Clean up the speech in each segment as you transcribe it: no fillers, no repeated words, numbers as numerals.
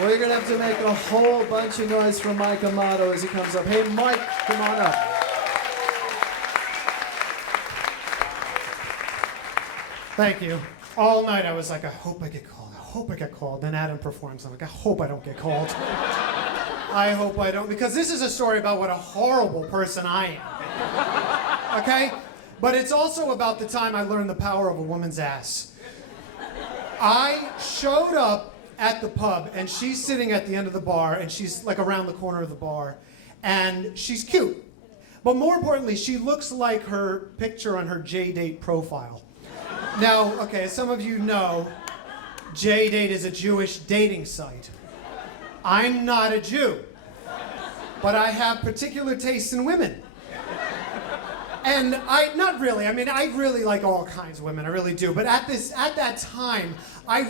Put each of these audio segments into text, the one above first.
We're going to have to make a whole bunch of noise for Mike Amato as he comes up. Hey, Mike, come on up. Thank you. All night I was like, I hope I get called. I hope I get called. Then Adam performs. I'm like, I hope I don't get called. I hope I don't, because this is a story about what a horrible person I am. Okay? But it's also about the time I learned the power of a woman's ass. I showed up at the pub, and she's sitting at the end of the bar, and she's like around the corner of the bar, and she's cute. But more importantly, she looks like her picture on her J-Date profile. Now, okay, as some of you know, J-Date is a Jewish dating site. I'm not a Jew, but I have particular tastes in women. And not really, I mean, I really like all kinds of women, I really do. But at that time, I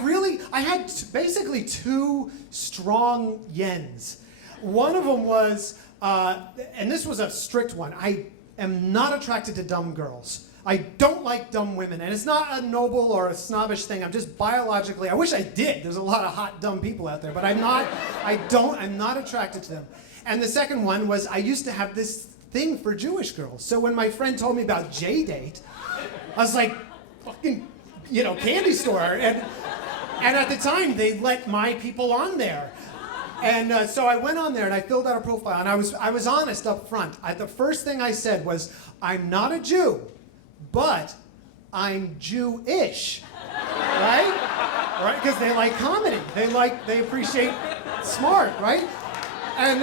had basically two strong yens. One of them was, and this was a strict one, I am not attracted to dumb girls. I don't like dumb women, and it's not a noble or a snobbish thing. I'm just biologically, I wish I did. There's a lot of hot, dumb people out there, but I'm not attracted to them. And the second one was, I used to have this thing for Jewish girls. So when my friend told me about J-Date, I was like, fucking, candy store. And at the time, they let my people on there. And so I went on there and I filled out a profile, and I was honest up front. The first thing I said was, I'm not a Jew, but I'm Jewish, right? Right? Because they like comedy. They appreciate smart, right? And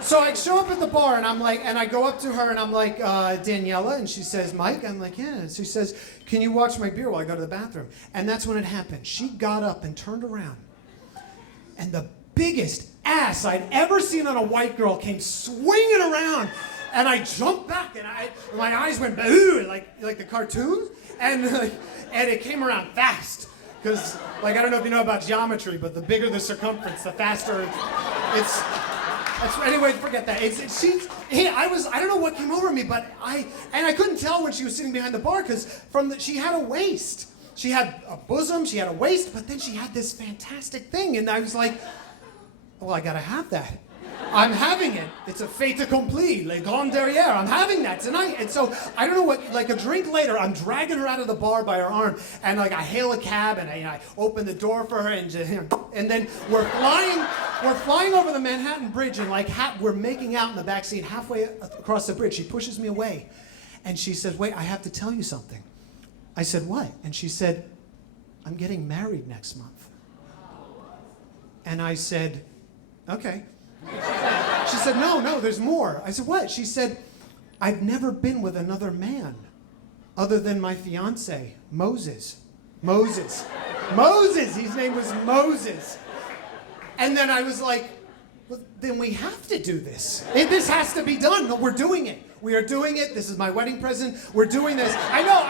so I show up at the bar, and I go up to her, and I'm like, Daniela, and she says, Mike? I'm like, yeah. And she says, can you watch my beer while I go to the bathroom? And that's when it happened. She got up and turned around, and the biggest ass I'd ever seen on a white girl came swinging around, and I jumped back, and my eyes went boo, like the cartoons, and it came around fast, because I don't know if you know about geometry, but the bigger the circumference, the faster it's. Anyway, forget that. I don't know what came over me, but I couldn't tell when she was sitting behind the bar, because she had a waist. She had a bosom, she had a waist, but then she had this fantastic thing, and I was like, well, I gotta have that. I'm having it. It's a fait accompli, le grand derrière. I'm having that tonight. And so, I don't know what, like a drink later, I'm dragging her out of the bar by her arm, and I hail a cab, and I open the door for her, and then we're flying over the Manhattan Bridge, and we're making out in the back seat halfway across the bridge. She pushes me away, and she says, wait, I have to tell you something. I said, what? And she said, I'm getting married next month. And I said, okay. She said, no, there's more. I said, what? She said, I've never been with another man other than my fiance, Moses. Moses, his name was Moses. And then I was like, well, then we have to do this. This has to be done. No, we're doing it. We are doing it. This is my wedding present. We're doing this. I know.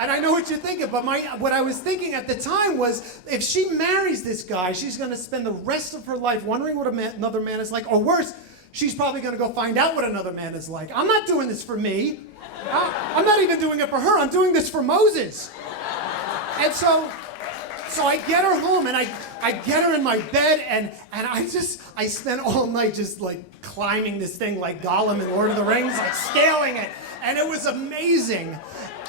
And I know what you're thinking, but what I was thinking at the time was, if she marries this guy, she's going to spend the rest of her life wondering what another man is like, or worse, she's probably going to go find out what another man is like. I'm not doing this for me. I'm not even doing it for her. I'm doing this for Moses. And so I get her home, and I get her in my bed, and I spent all night just climbing this thing like Gollum in Lord of the Rings, scaling it, and it was amazing.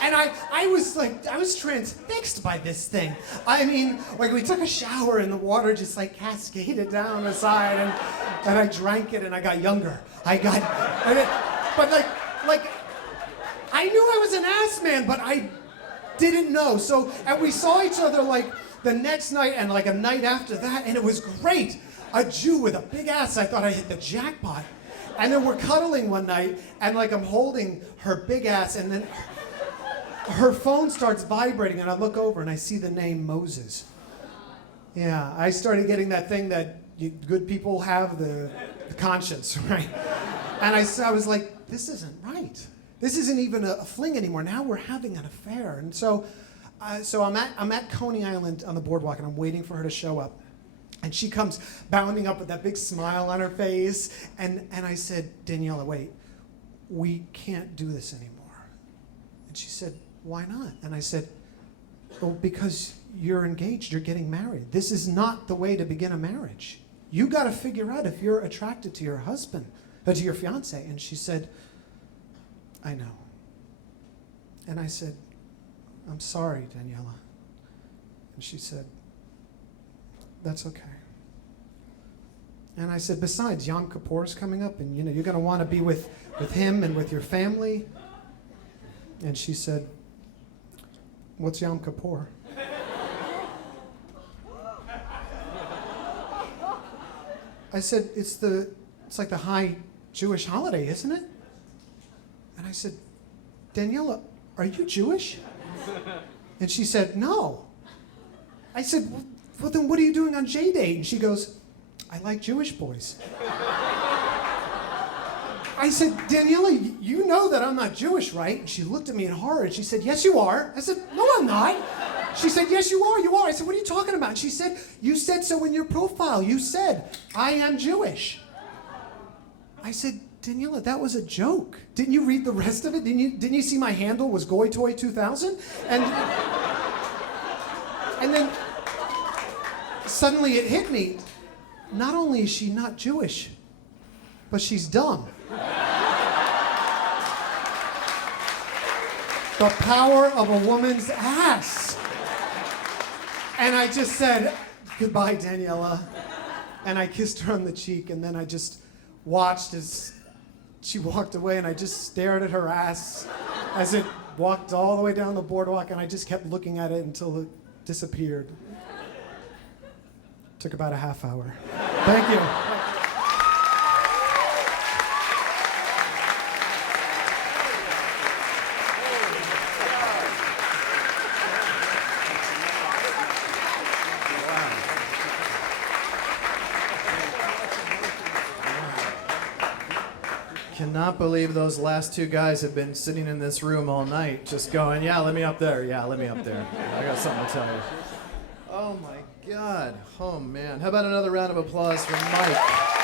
And I was transfixed by this thing. I mean, we took a shower, and the water just cascaded down the side, and I drank it, and I got younger. I knew I was an ass man, but I didn't know. So, and we saw each other the next night and a night after that, and it was great. A Jew with a big ass, I thought I hit the jackpot. And then we're cuddling one night, and I'm holding her big ass, and then her phone starts vibrating, and I look over and I see the name Moses. Yeah, I started getting that thing that good people have, the conscience, right? And I was like, this isn't right. This isn't even a fling anymore. Now we're having an affair. And so I'm at Coney Island on the boardwalk, and I'm waiting for her to show up. And she comes bounding up with that big smile on her face. And I said, Daniela, wait, we can't do this anymore. And she said, why not? And I said, Well, because you're engaged, you're getting married. This is not the way to begin a marriage. You got to figure out if you're attracted to your husband, or to your fiance. And she said, I know. And I said, I'm sorry, Daniela. And she said, that's okay. And I said, besides, Yom Kippur is coming up, and you're going to want to be with him and with your family. And she said, what's Yom Kippur? I said, it's like the high Jewish holiday, isn't it? And I said, Daniela, are you Jewish? And she said, no. I said, well, then what are you doing on J-Day? And she goes, I like Jewish boys. I said, Daniela, you know that I'm not Jewish, right? And she looked at me in horror and she said, yes, you are. I said, no, I'm not. She said, yes, you are, you are. I said, what are you talking about? And she said, you said so in your profile. You said, I am Jewish. I said, Daniela, that was a joke. Didn't you read the rest of it? Didn't you see my handle was Goytoy 2000? And then suddenly it hit me. Not only is she not Jewish, but she's dumb. The power of a woman's ass. And I just said, goodbye, Daniela. And I kissed her on the cheek, and then I just watched as she walked away, and I just stared at her ass as it walked all the way down the boardwalk, and I just kept looking at it until it disappeared. Took about a half hour. Thank you. Cannot believe those last two guys have been sitting in this room all night just going, yeah, let me up there. Yeah, let me up there. I got something to tell you. Oh, my God. Oh, man. How about another round of applause for Mike?